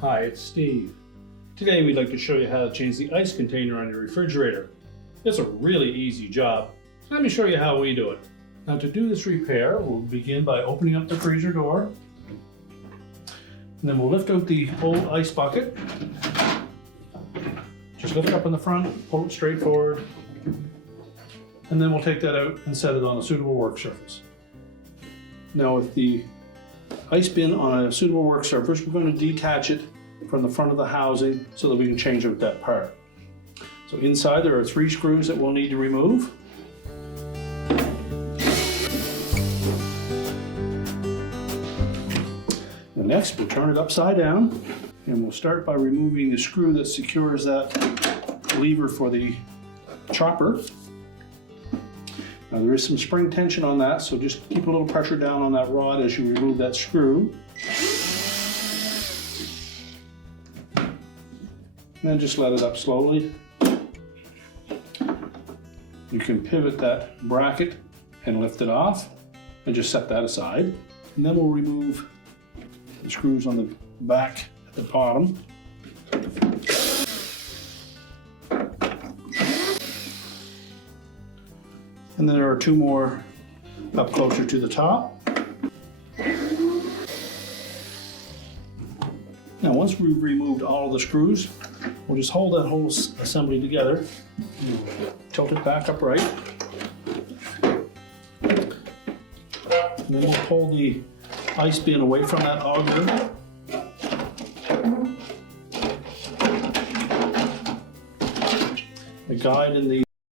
Hi, it's Steve. Today we'd like to show you how to change the ice container on your refrigerator. It's a really easy job. So let me show you how we do it. Now to do this repair, we'll begin by opening up the freezer door. And then we'll lift out the old ice bucket. Just lift it up in the front, pull it straight forward. And then we'll take that out and set it on a suitable work surface. Now with the ice bin on a suitable work surface, we're going to detach it from the front of the housing so that we can change out that part. So inside there are 3 screws that we'll need to remove. And next we'll turn it upside down and we'll start by removing the screw that secures that lever for the chopper. Now there is some spring tension on that, so just keep a little pressure down on that rod as you remove that screw. And then just let it up slowly. You can pivot that bracket and lift it off and just set that aside. And then we'll remove the screws on the back at the bottom. And then there are 2 more up closer to the top. Now once we've removed all of the screws, we'll just hold that whole assembly together, tilt it back upright, and then we'll pull the ice bin away from that auger. The guide and the